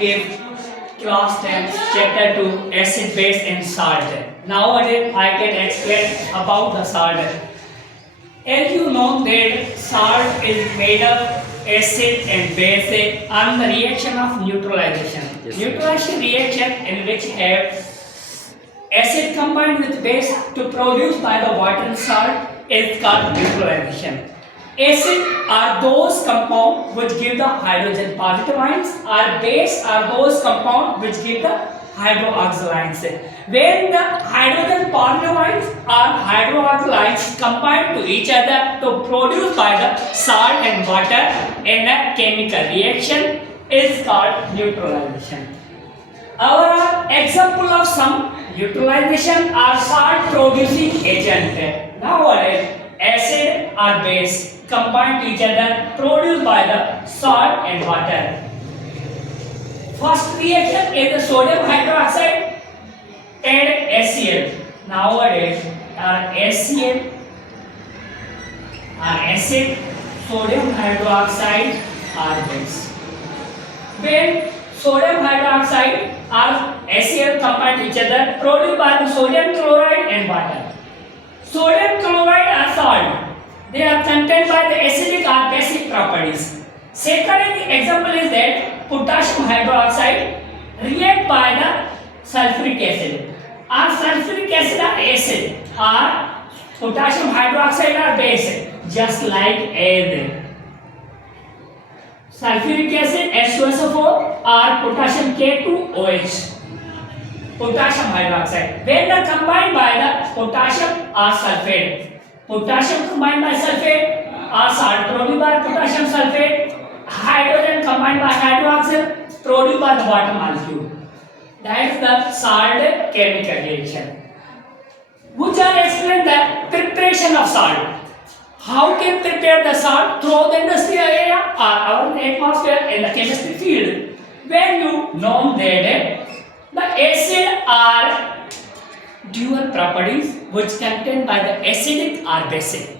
is class 10 chapter 2 acid base and salt. Nowadays I can explain about the salt. As you know that salt is made of acid and base on the reaction of neutralization. Yes, Neutralization reaction in which have acid combined with base to produce by the water and salt is called neutralization. Acid are those compounds which give the hydrogen positive ions, or base are those compounds which give the hydroxyl ions. When the hydrogen positive ions or hydroxyl ions combine to each other to produce by the salt and water in a chemical reaction is called neutralization. Our example of some neutralization are salt producing agent. Nowadays, acid or base combine to each other produced by the salt and water. First reaction is the sodium hydroxide and HCl. Nowadays, HCl are acid, sodium hydroxide are base. When sodium hydroxide or HCl combine to each other produced by the sodium chloride and water. Sodium chloride are salt. They are contained by the acidic or basic properties. Second example is that potassium hydroxide react by the sulfuric acid. Or sulfuric acid are acid, or potassium hydroxide are base, just like air. Sulfuric acid H2SO4 or potassium K2OH. Potassium hydroxide. When they combined by the potassium or sulfate. Potassium combined by sulfate or salt produced by potassium sulfate. Hydrogen combined by hydroxyl produced by the water molecule. That is the salt chemical reaction. Which are explained the preparation of salt. How can prepare the salt through the industrial area or our atmosphere in the chemistry field? When you know that the acid are dual properties which contained by the acidic or basic.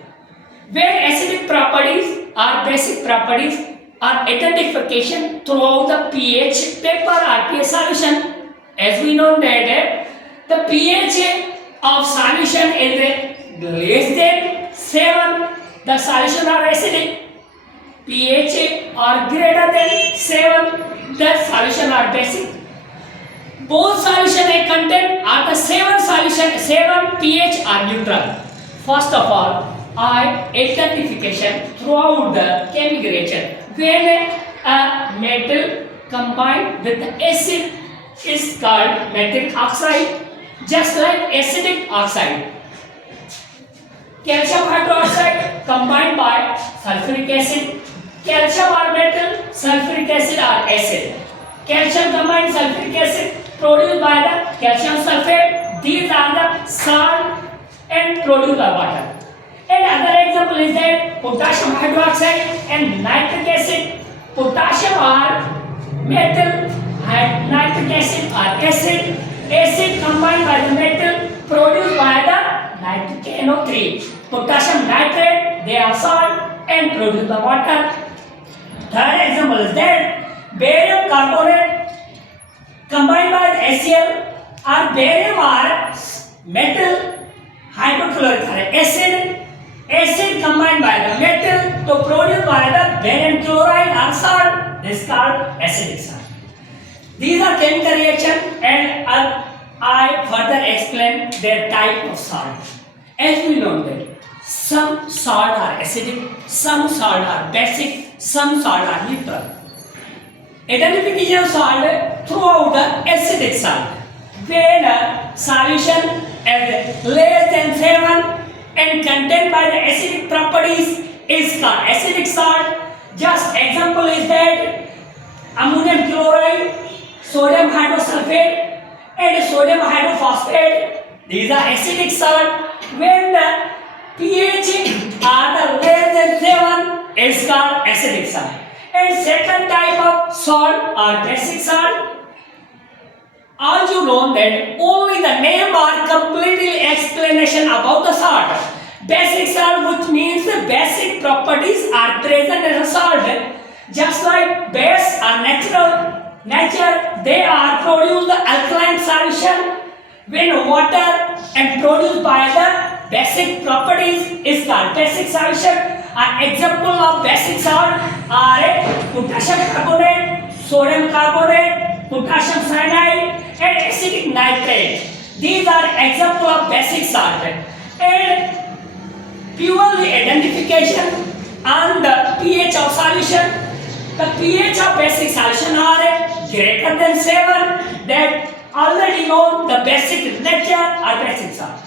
When acidic properties or basic properties are identification throughout the pH paper or pH solution, as we know that the pH of solution is less than 7, the solution are acidic. pH are greater than 7, the solution are basic. Both solution contain are the 7 solution, 7 pH are neutral. First of all, identification throughout the chemical reaction. When a metal combined with the acid is called metallic oxide, just like acidic oxide. Calcium hydroxide combined by sulfuric acid. Calcium are metal, sulfuric acid are acid. Calcium combined sulfuric acid produced by the calcium sulfate. These are the salt and produced by water. And other example is that potassium hydroxide and nitric acid. Potassium are metal, nitric acid are acid. Acid combined by the metal produced by the nitric NO3. Potassium nitrate, they are salt and produced by water. Third example is that barium carbonate combined by the HCl or barium are metal, hydrochloric acid. Acid combined by the metal to produce by the barium chloride or salt. This is called acidic salt. These are chemical reaction, and I further explain their type of salt. As we know that some salt are acidic, some salt are basic, some salt are neutral. Identification of salt throughout the acidic salt. When a solution is less than 7 and contained by the acidic properties is called acidic salt. Just example is that ammonium chloride, sodium hydrosulfate and sodium hydrophosphate. These are acidic salt. When the pH are the less than 7 is called acidic salt. And second type of salt are basic salt. As you know that only the name are completely explanation about the salt. Basic salt, which means the basic properties are present in a salt. Just like base are natural, nature, they are produce the alkaline solution when water and produced by the basic properties is called basic solution. An example of basic salt are potassium carbonate, sodium carbonate, potassium cyanide, and acidic nitrate. These are example of basic salt. And purely identification and the pH of solution. The pH of basic solution are greater than 7. That already know the basic nature or basic salt.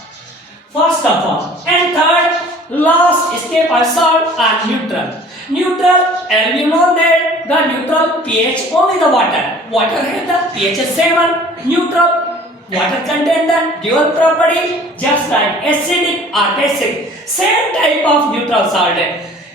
First of all, and third, last step of salt are neutral. Neutral, and you know that the neutral pH only the water. Water has the pH 7. Neutral water contain the dual property just like acidic or basic. Same type of neutral salt.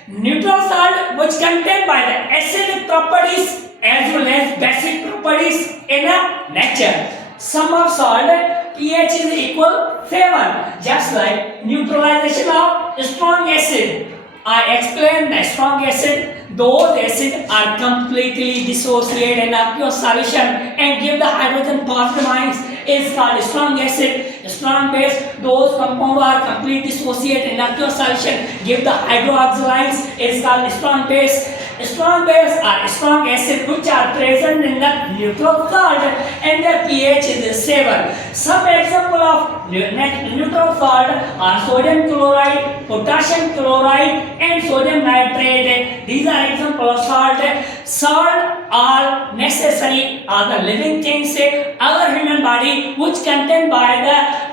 Neutral salt which contain by the acidic properties as well as basic properties in a nature. Sum of salt pH is equal 7 just like neutralization of strong acid. I explained the strong acid. Those acids are completely dissociated in aqueous solution and give the hydrogen positive ions is called strong acid. Strong base, those compounds are completely dissociated in aqueous solution give the hydroxyl ions is called strong base. Strong base are strong acid which are present in the neutral salt and their pH is 7. Some example of neutral salt are sodium chloride, potassium chloride and sodium nitrate. These are example of salt. Salt are necessary are the living things our human body which contain by the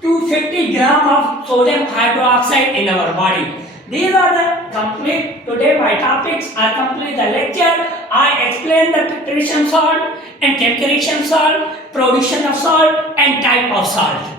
250 gram of sodium hydroxide in our body. These are the complete today my topics are complete the lecture. I explained the preparation salt and chemical reaction salt, production of salt and type of salt.